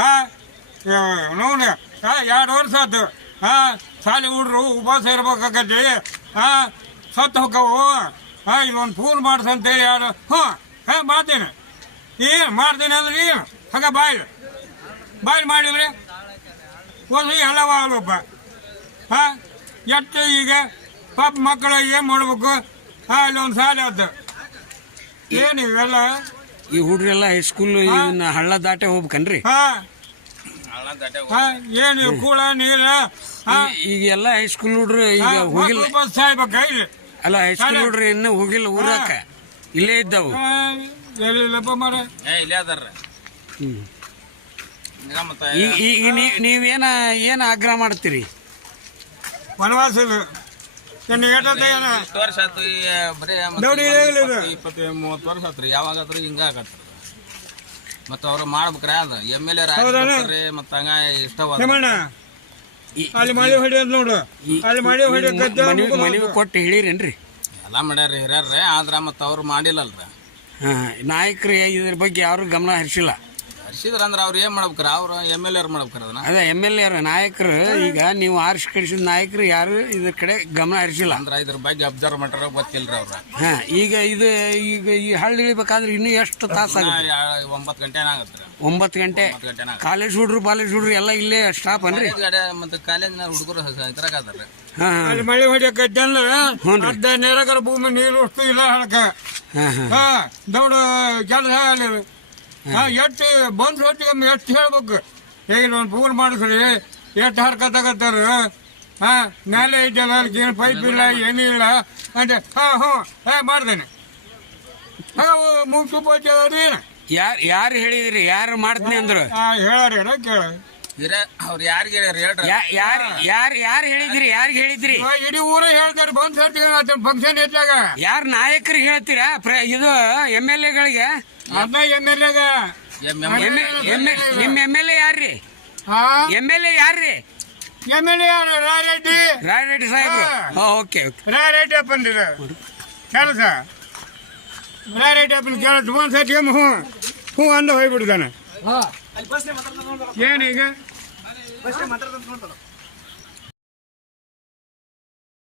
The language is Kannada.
ಹಾಂ ನೋವು 2 ವರ್ಷ ಆಯ್ತು. ಶಾಲೆ ಹುಡ್ರು ಉಪವಾಸ ಇರ್ಬೇಕಾಗತಿ. ಸತ್ತು ಹೋಗವು. ಇಲ್ಲೊಂದು ಫೋನ್ ಮಾಡ್ಸಂತೇಳಿ ಯಾರು ಮಾಡ್ತೀನಿ. ಏನು ಮಾಡ್ತೀನಿ ಅಂದ್ರೆ ಏನು ಹಾಗೆ ಬಾಯ್ ಮಾಡಿದ್ರೆ ಒಂದು ಎಲ್ಲವಲ್ಲಪ್ಪ. ಎಷ್ಟು ಈಗ ಪಾಪ ಮಕ್ಕಳು ಏನು ಮಾಡ್ಬೇಕು? ಇಲ್ಲೊಂದು ಶಾಲೆ ಆಯ್ತು. ಏನು ಇವೆಲ್ಲ ಈ ಹುಡ್ರೆಲ್ಲ ಹೈಸ್ಕೂಲ್ ಹಳ್ಳ ದಾಟೆ ಹೋಗ್ಬೇಕನ್ರಿ? ಏನು ಕೂಳ ನೀರ ಈಗ ಎಲ್ಲ ಹೈಸ್ಕೂಲ್ ಹುಡ್ರು ಈಗ ಹೋಗಿಲ್ಲ. ಅಲ್ಲ ಹೈಸ್ಕೂಲ್ ಹುಡ್ರು ಇನ್ನು ಹೋಗಿಲ್ಲ ಊರಾಕ, ಇಲ್ಲೇ ಇದ್ದಾವು. ಎಲ್ಲಿಲ್ಲಪ್ಪ ಮರ ಇಲ್ಲೇ ಅದಾರ. ಈಗ ನೀವೇನ ಏನ್ ಆಗ್ರಹ ಮಾಡ್ತೀರಿ? ವನವಾಸ 20 ವರ್ಷ ಆಯ್ತು. ಬರೀ 20-30 ವರ್ಷ ಆತ್ರಿ. ಯಾವಾಗಾದ್ರೂ ಹಿಂಗ ಆಗತ್ರಿ. ಮತ್ತ ಅವ್ರು ಮಾಡ್ಬೇಕ್ರಿ. ಅದ MLA ಮತ್ತ ಹಂಗ ಇಷ್ಟವಾದ ಅಲ್ಲಿ ಮಳೆ ಹೊಡಿಯೋದು ನೋಡು. ಅಲ್ಲಿ ಮಳೆ ಹೊಡಿಯೋದು ಮನವಿ ಕೊಟ್ಟು ಹೇಳಿರೇನ್ರಿ? ಎಲ್ಲಾ ಮಾಡ್ಯಾರ ಹಿರಿಯರ್ರಿ. ಆದ್ರ ಮತ್ತ ಅವ್ರು ಮಾಡಿಲ್ಲಲ್ರಿ. ನಾಯಕರು ಇದ್ರ ಬಗ್ಗೆ ಯಾರು ಗಮನ ಹರಿಸಿಲ್ಲ. ಹರಿಸಿದ್ರ ಅಂದ್ರ ಅವ್ರು ಏನ್ ಮಾಡ್ಬೇಕ್ರಿ? ಅವ್ರು MLA ಮಾಡ್ಬೇಕ್ರಿ ಅದನ್ನ. ಅದೇ MLA ನಾಯಕರು ಈಗ ನೀವು ಆರಿಸಿ ಕಳಿಸಿದ ನಾಯಕರು ಯಾರು ಇದ್ರ ಕಡೆ ಗಮನ ಹರಿಸಿಲ್ಲ. ಅಂದ್ರ ಇದ್ರ ಬಗ್ಗೆ ಅಬ್ಸರ್ವ್ ಮಾಡ್ಯಾರ ಗೊತ್ತಿಲ್ರಿ ಅವ್ರ. ಈಗ ಈ ಹಳ್ಳಿ ಇಳಿಬೇಕಾದ್ರೆ ಇನ್ನು ಎಷ್ಟು ತಾಸ? 9 ಗಂಟೆ ಆಗತ್ರಿ. 9 ಗಂಟೆ. ಕಾಲೇಜ್ ಹುಡ್ರು ಎಲ್ಲ ಇಲ್ಲೇ ಸ್ಟಾಪ್ ಅನ್ರಿ? ಮತ್ತೆ ಕಾಲೇಜ್ನ ಹುಡುಗರು ಇದ್ರಾಗ ಅದಾರ್ರಿ. ಅಲ್ಲಿ ಮಳೆ ಹೊಡಿಯಕೈತೆ ಅರ್ಧ ನೆರಗರ ಭೂಮಿ ನೀರು ಅಷ್ಟು ಇಲ್ಲ ಹೇಳಕ. ದೊಡ್ಡ ಕೆಲಸ ಎಷ್ಟು ಬಂದ್ ಹೊತ್ತಿಗೆ ಎಷ್ಟು ಹೇಳ್ಬೇಕು? ಈಗ ಒಂದು ಫೋನ್ ಮಾಡಿಸ್ರಿ ಎಷ್ಟು ಹರ್ಕತ್ತಾಗತ್ತಾರ. ಮೇಲೆ ಐತಲ್ಲ ಏನು ಪೈಪ್ ಇಲ್ಲ ಏನೂ ಇಲ್ಲ ಅಂತ. ಮಾಡ್ದೇನೆ ಮುಗಿಸ್ರಿ. ಯಾರು ಹೇಳಿದ್ರಿ? ಯಾರು ಮಾಡ್ತೀನಿ ಅಂದ್ರು? ಹೇಳಾರ ಕೇಳ ಅವ್ರು ಯಾರಿಗೆ ಹೇಳ್ರಿ? ಯಾರು ಹೇಳಿದ್ರಿ? ಯಾರಿಗೆ ಹೇಳಿದ್ರಿ? ಇಡೀ ಊರೇ ಹೇಳ್ತಾರೆ. ಬಂದ್ ಸರ್ತಿ ಫಂಕ್ಷನ್ ಇದ್ದಾಗ ಯಾರು ನಾಯಕರಿಗೆ ಹೇಳ್ತೀರಾ? ಇದು MLA ಅದ MLA ನಿಮ್ MLA ಯಾರ್ರಿ? MLA ಯಾರ್ರಿ? MLA ಯಾರು? ರಾಯರೆಡ್ಡಿ ಸಾಹೇಬ್ರು. ಓಕೆ ರಾಯರೆಡ್ಡಿ ಅಪ್ಪಂದಿರ ಕೆಲಸ. ರಾಯರೆಡ್ಡಿ ಅಪ್ಪನ ಕೆಲಸ ಒಂದ್ ಸರ್ತಿ ಹ್ಞೂ ಅಂದ ಹೋಗ್ಬಿಡ್ತಾನೆ. ಏನೀಗ